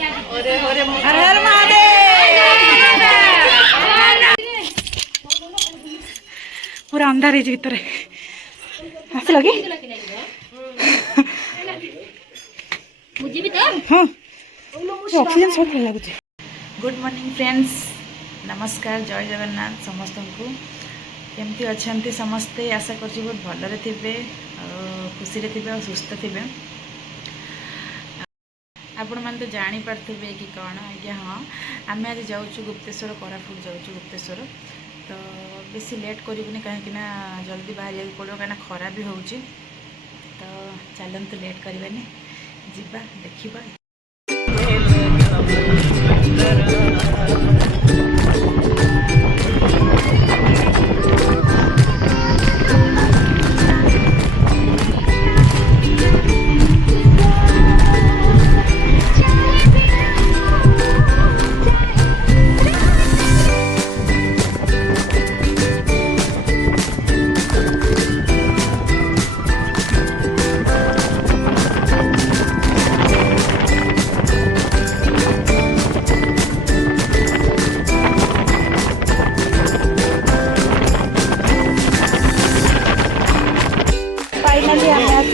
हर हर महादेव। पूरा अंधार है भीतर आस लगे हाँ ऑक्सीजन सब भल लगुच। गुड मॉर्निंग फ्रेंड्स, नमस्कार, जय जगन्नाथ समस्त को। केमती अच्छा समस्ते आशा कर बहुत भलरे थे, खुशी थे, सुस्थ थे। आपण मैंने तो जापारे कि कौन आज्ञा हाँ आम आज जाऊँ गुप्तेश्वर, कोरापुट जाऊँ गुप्तेश्वर। तो बेसी लेट करूनी कहीं जल्दी बाहर पड़ो कहीं खरा भी हो। तो चलते लेट करवानी जीवा देखा।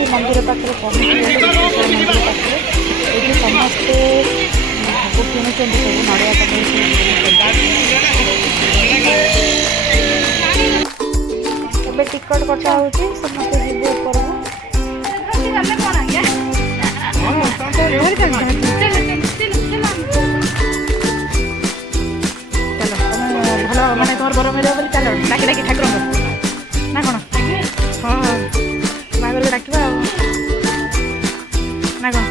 मंदिर पाखे पहुँच मंदिर पाखे ये समस्ते भोग किणुं सब नड़िया पकड़ टिकट कटा हो समस्ते जीव ऊपर चलो भल मानते तुम बर मिल बोली चलो डाकी डाकी ठाकुर ना कौन हाँ बागर डाकवा ना कौन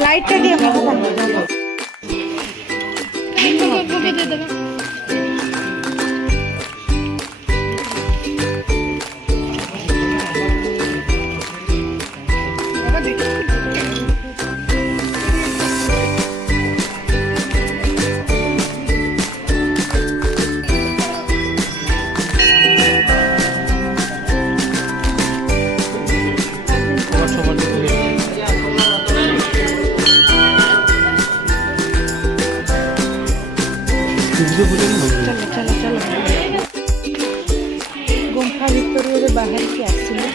लाइट का दिया दे दे। चलो चलो चलो गुंफा भितर बाहर की आसिले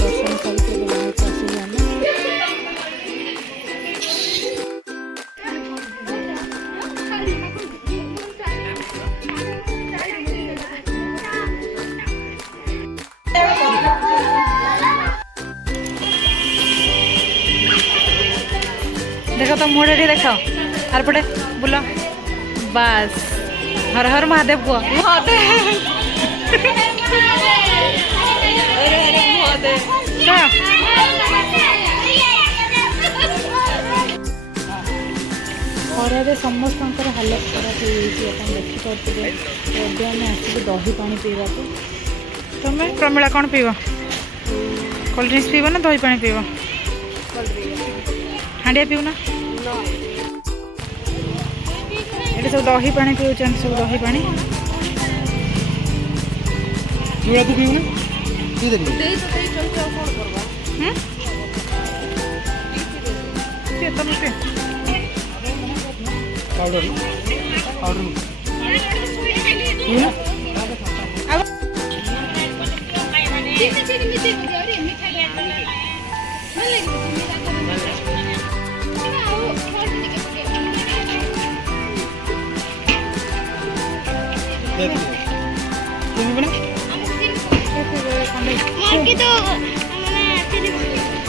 दर्शन करके बाहर को आसिले आम देखो तो मुड़े देखो आर पटे बुला बस हर हर महादेव को खरारे समस्त हालत खराब हो देखिपे आम आसिक दही पानी पीवा। तुम्हें प्रमिला कौन पीव? कोल्ड ड्रिंक्स पीव ना दही पानी पीव? हांडिया पीव ना? ये सब दही पानी पीछे सब दही पानी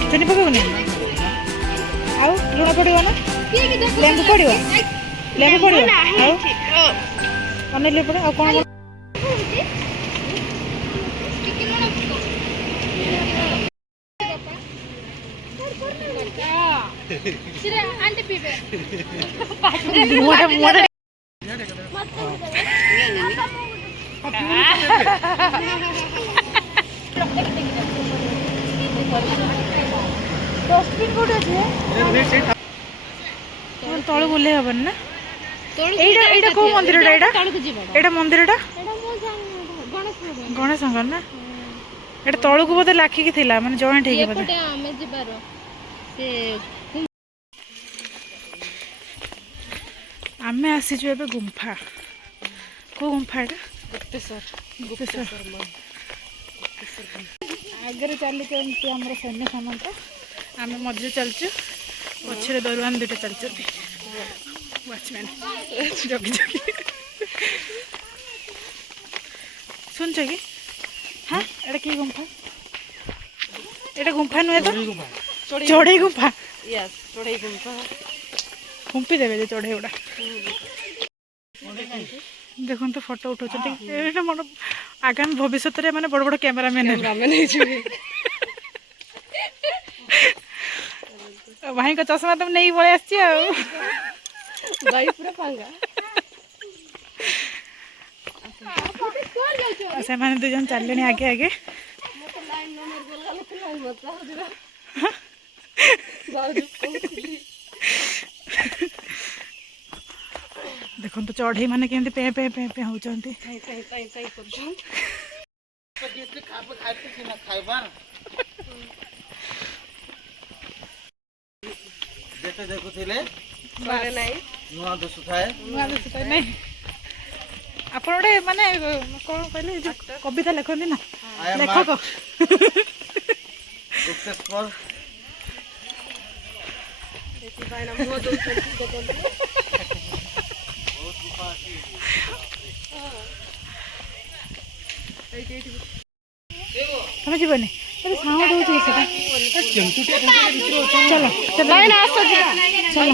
चीनी पकड़नी आउ लुण पड़ो ना लेंबू पड़ो लेंबू पड़ो अनेल पड़े आ कौन आंटी पीबे डस्टबिन कौट अच्छे तल बुले हेन ना एटा कौ मंदिर एटा मंदिर गणेश ना एटा तल को बोधे लाखिकी थिला माने जॉइंट हेगी बोधे आमे जिबार से आमे आसीजु एबे गुम्फा को गुम्फा एटा गुप्तेश्वर आगे चली आम सैन्य सामंत आम मझे चलचु पछे दरुआन दुटा चलते वाचमैन जगी जगी सुनछ कि हाँ एटा कि गुम्फा एटा गुम्फा नुहे तो चढ़ई गुम्फा चढ़ई गुम्फा हुंपी देवे चढ़ई गुड़ा देखो तो फोटो उठा मोर आगामी भविष्य में माने बड़ बड़ कैमरामैन भाई का चश्मा तुम नहीं पड़े भाई पूरा पांगा से मैंने दु जन चलने आगे आगे देखो तो चढ़ई माने केमती पे पे पे पे होचंती जेते देखुथिले माने नाही नुआ दसुथाए नहीं आपण ओडे माने कोन कहले कविता लिखंदी ना लेखक गुप्तेश्वर एति बायना मो दो तुम जीवनी अरे साउंड हो चलो चलो बायना आसो चलो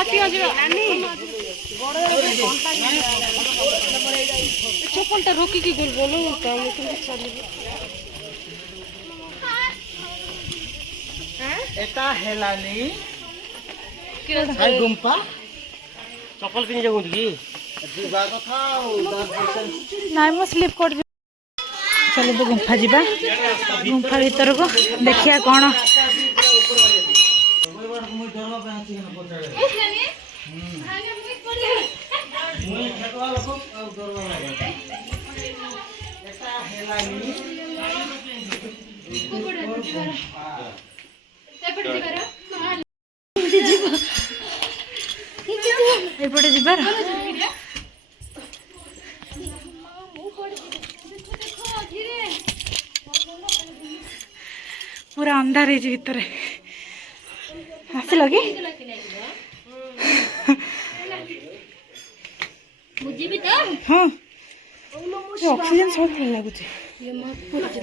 आती हो जरा चप्पलटा रोकी की गोल बोलो तो हम तुम चली एटा हेलानी हाय गुम्पा चप्पल पिनि जाऊ की जीवा कथा नाइ मो स्लिप कर चलो तो गुम्फा जीवा गुम्फा भीतर को देखिया कौन एपटे जीवार पूरा अंधार है भीतर आसिल कि हाँ ऑक्सीजन सब भल लगुच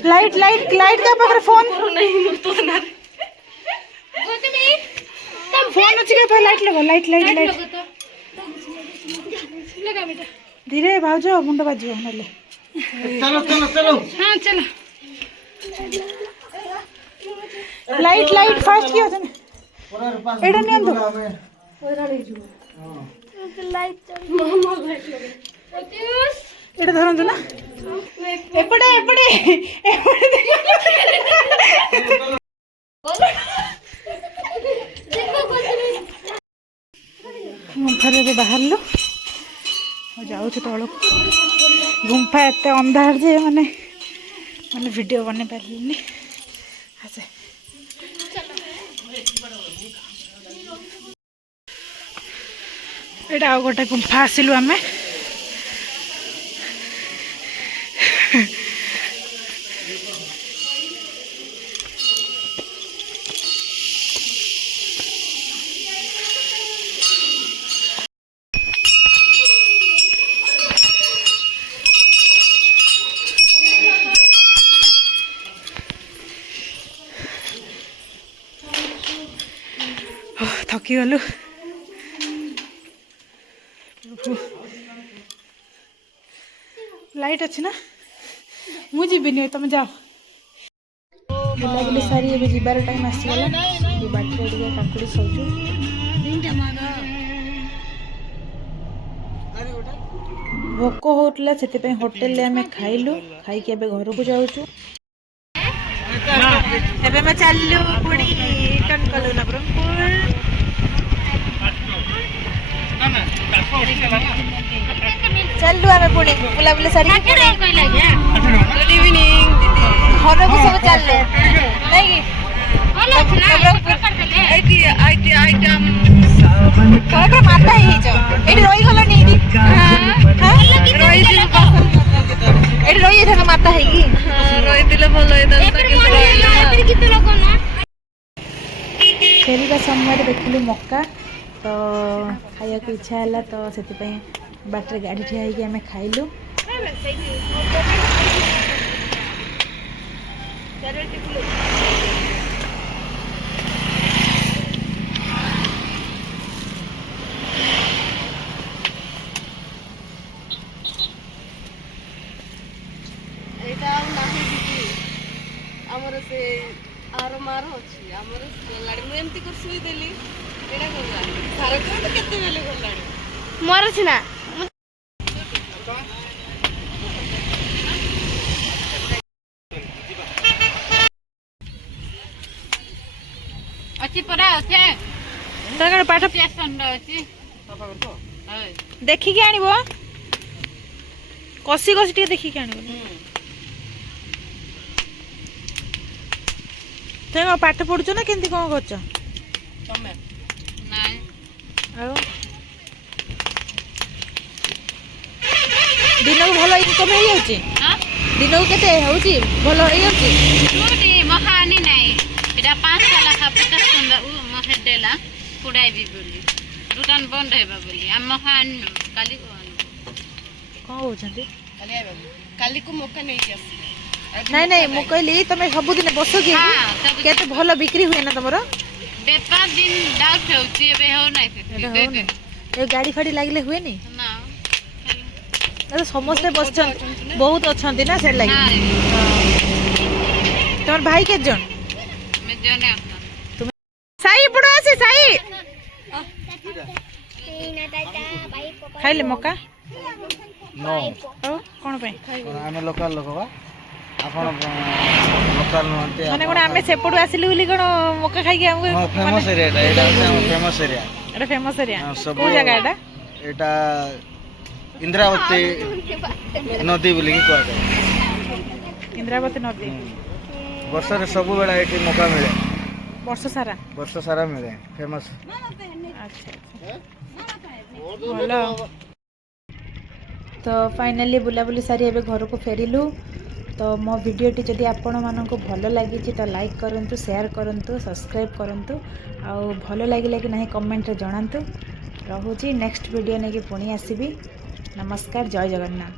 लाइट लाइट लाइट का पाखरे फोन फोन अच्छी क्या लाइट लगा लाइट लाइट लाइट धीरे भाज मुंड बाज ना चलो चलो चलो हाँ चलो लाइट लाइट फास्ट किया था एडा नहीं आंदो एडा धरंतु ना एपड़े एपड़े गुम्फा बाहर लो जाऊँ तल गुम्फा एत अंधार जे माने माने वीडियो बने पारे आसे एटा आ गोटे गुम्फा आसिलु आमे थकी गलु लाइट अच्छी ना मुझे तुम जाओ बुला बुली सारी ए जीवार टाइम आसीगला बाटर काकुड़ी खाऊ ଭୋକ ହଉଥିଲା ସେଥିପାଇଁ ହୋଟେଲରେ ଆମେ ଖାଇଲୁ ଖାଇକି ଏବେ ଘରକୁ ଯାଉଛୁ ଏବେ ଆମେ ଚାଲିଲୁ ପୁଣି ରିଟର୍ନ କଲୁ ନବରଙ୍ଗପୁର ଚାଲିଲୁ ଆମେ ପୁଣି ବୁଲାବୁଲି ସାରି ଗୁଡ୍ ଇଭିନିଂ ଘରକୁ ସବୁ ଚାଲିଲେ ନାଇଁ କି ମାତା ହେଇଛ ଏଠି ରହିଗଲନି ଏଠି ଏଠି ରହିଯାଇଥାନ୍ତ ମାତା ହେଇକି ରହିଥିଲେ ଭଲ ହେଇଥାନ୍ତା। ଫେରିବା ସମୟରେ ଦେଖିଲୁ ମକା ତ ଖାଇବାକୁ ଇଚ୍ଛା ହେଲା ତ ସେଥିପାଇଁ ବାଟରେ ଗାଡ଼ି ଠିଆ ହେଇକି ଆମେ ଖାଇଲୁ ଏଇଟା ଆଉ ନାହିଁ ଦିଦି ଆମର ସେ ଆର ମାର ଅଛି ଆମର ଗଲାଣି ମୁଁ ଏମିତି କରି ଶୋଇଦେଲି ଏଇଟା ଗଲାଣି ଝାରଖଣ୍ଡ କେତେବେଳେ ଗଲାଣି ମୋର ଅଛି ନା ଅଛି ପରା ଅଛି ତାଙ୍କର ପାଠ ଷ୍ଟେସନରେ ଅଛି ଦେଖିକି ଆଣିବ କଷି କଷି ଟିକେ ଦେଖିକି ଆଣିବ ତମେ କ'ଣ ପାଠ ପଢୁଛ ନା କେମିତି କ'ଣ କରୁଛ ତମେ ନାଇଁ ଆଉ ଦିନକୁ ଭଲ ଇନକମ୍ ହେଇଯାଉଛି ଦିନକୁ କେତେ ହେଉଛି ଭଲ ହେଇଯାଉଛି କୋଉଠି ମହା ଆନି ନାଇଁ ଏଇଟା 5 ସାଲ ଖାପଟା ସୁନ୍ଦର ମହା ଦେଲା ପୁଡାଇବି ବୋଲି ଦୁକାନ ବନ୍ଦ ହେବା ବୋଲି ଆମ ମହା ଆଣିନୁ କାଲି କ'ଣ କହୁଛନ୍ତି କାଲିକୁ ମକା ନେଇକି ଆସିବି ନାଇଁ ନାଇଁ ମୁଁ କହିଲି ତମେ ସବୁଦିନ ବସ କି କେତେ ଭଲ ବିକ୍ରି ହୁଏ ନା ତମର ବେପାର ଦିନ ଡାଉଟ୍ ହେଉଛି ଏବେ ହଉ ନାହିଁ ଏ ଗାଡ଼ି ଫାଡ଼ି ଲାଗିଲେ ହୁଏନି ନା ତ ସମସ୍ତେ ବସିଛନ୍ତି ବହୁତ ଅଛନ୍ତି ନା ସେ ଲାଗି ତମର ଭାଇ କେତେ ଜଣ ଆମେ ଜଣେ ସାଇ ପଡ ଆସେ ସାଇ ଖାଇଲେ ମକା नो ଆଉ କ'ଣ ପାଇଁ ଆମେ ଲୋକାଲ ଲୋକ ବା ଆପଣ ଲୋକାଲ ନୁହନ୍ତି ମାନେ କ'ଣ ଆମେ ସେପଟୁ ଆସିଲୁ ବୋଲି କ'ଣ ମକା ଖାଇକି ଆମକୁ ଫେମସ ଏରିଆଟା ଏଇଟା ହେଉଛି ଆମ ଫେମସ ଏରିଆ ଏଟା ଫେମସ୍ ଏରିଆ ସବୁ କୋଉ ଜାଗା ଏଟା ଏଇଟା ଇନ୍ଦ୍ରାବତୀ ନଦୀ ବୋଲିକି କୁହାଯାଏ ଇନ୍ଦ୍ରାବତୀ ନଦୀ ବର୍ଷରେ ସବୁବେଳେ ଏଠି ମକା ମିଳେ ବର୍ଷ ସାରା ବର୍ଷ ସାରା ମିଳେ ଫେମସ ଆଚ୍ଛା ଭଲ ତ ଫାଇନାଲି ବୁଲାବୁଲି ସାରି ଏବେ ଘରକୁ ଫେରିଲୁ ତ ମୋ ଭିଡ଼ିଓଟି ଯଦି ଆପଣମାନଙ୍କୁ ଭଲ ଲାଗିଛି ତ ଲାଇକ୍ କରନ୍ତୁ ସେୟାର କରନ୍ତୁ ସବସ୍କ୍ରାଇବ୍ କରନ୍ତୁ ଆଉ ଭଲ ଲାଗିଲା କି ନାହିଁ କମେଣ୍ଟରେ ଜଣାନ୍ତୁ ରହୁଛି ନେକ୍ସଟ ଭିଡ଼ିଓ ନେଇକି ପୁଣି ଆସିବି ନମସ୍କାର ଜୟ ଜଗନ୍ନାଥ